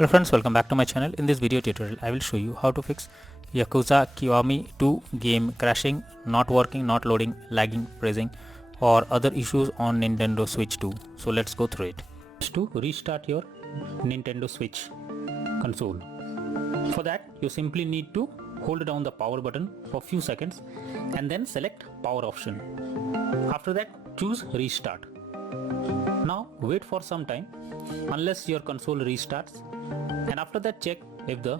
Hello friends, welcome back to my channel. In this video tutorial, I will show you how to fix Yakuza Kiwami 2 game crashing, not working, not loading, lagging, freezing or other issues on Nintendo Switch 2. So let's go through it. To restart your Nintendo Switch console. For that, you simply need to hold down the power button for few seconds and then select power option. After that, choose restart. Now wait for some time unless your console restarts, and after that check if the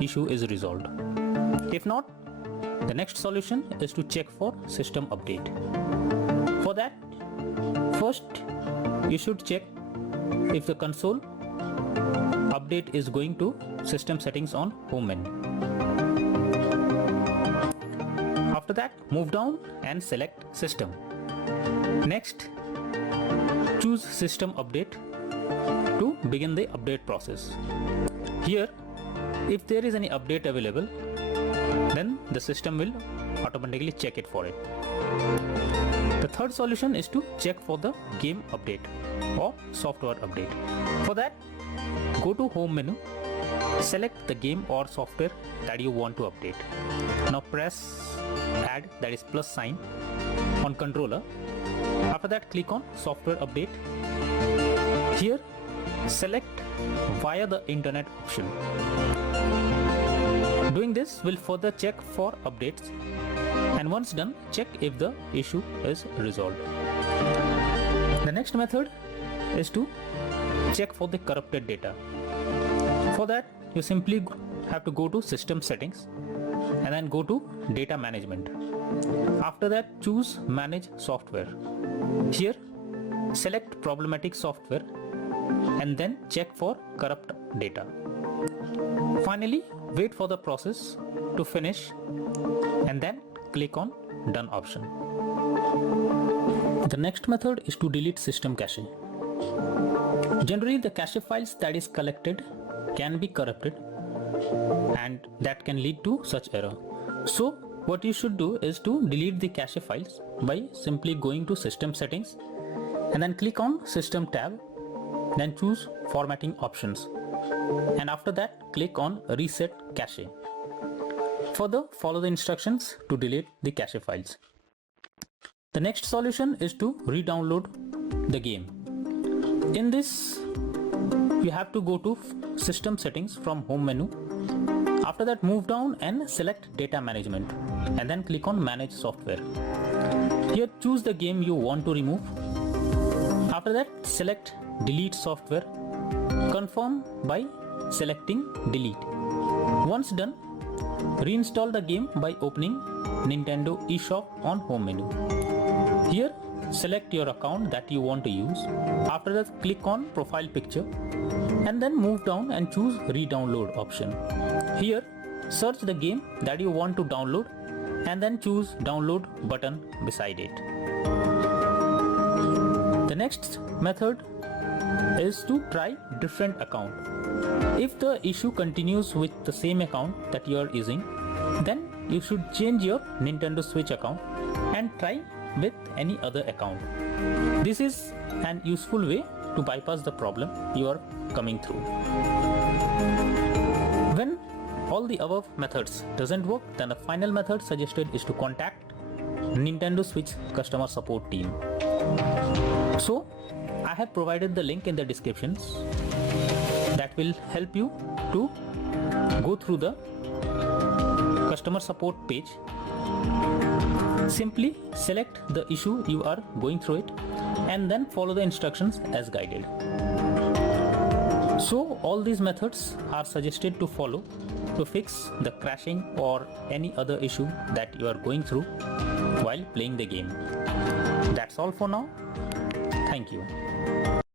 issue is resolved. If not, the next solution is to check for system update. For that, first you should check if the console update is going to system settings on home menu. After that, move down and select system. Next, choose system update to begin the update process. Here, if there is any update available, then the system will automatically check it for it. The third solution is to check for the game update or software update. For that, go to home menu, select the game or software that you want to update. Now press add, that is plus sign, on controller. After that, click on software update. Here, select via the internet option. Doing this will further check for updates, and once done, check if the issue is resolved. The next method is to check for the corrupted data. For that, you simply have to go to system settings and then go to data management. After that, choose manage software. Here, select problematic software and then check for corrupt data. Finally, wait for the process to finish and then click on done option. The next method is to delete system cache. Generally, the cache files that is collected can be corrupted and that can lead to such error. So what you should do is to delete the cache files by simply going to system settings and then click on system tab, then choose formatting options, and after that click on reset cache. Further, follow the instructions to delete the cache files. The next solution is to re-download the game. In this, you have to go to system settings from home menu. After that, move down and select data management and then click on manage software. Here, choose the game you want to remove. After that, select delete software. Confirm by selecting delete. Once done, reinstall the game by opening Nintendo eShop on home menu. Here, select your account that you want to use. After that, click on profile picture and then move down and choose re-download option. Here, search the game that you want to download and then choose download button beside it. The next method is to try different account. If the issue continues with the same account that you are using, then you should change your Nintendo Switch account and try with any other account. This is an useful way to bypass the problem you are coming through. When all the above methods doesn't work, then the final method suggested is to contact Nintendo Switch customer support team. So I have provided the link in the descriptions that will help you to go through the customer support page. Simply select the issue you are going through it and then follow the instructions as guided. So all these methods are suggested to follow to fix the crashing or any other issue that you are going through while playing the game. That's all for now. Thank you.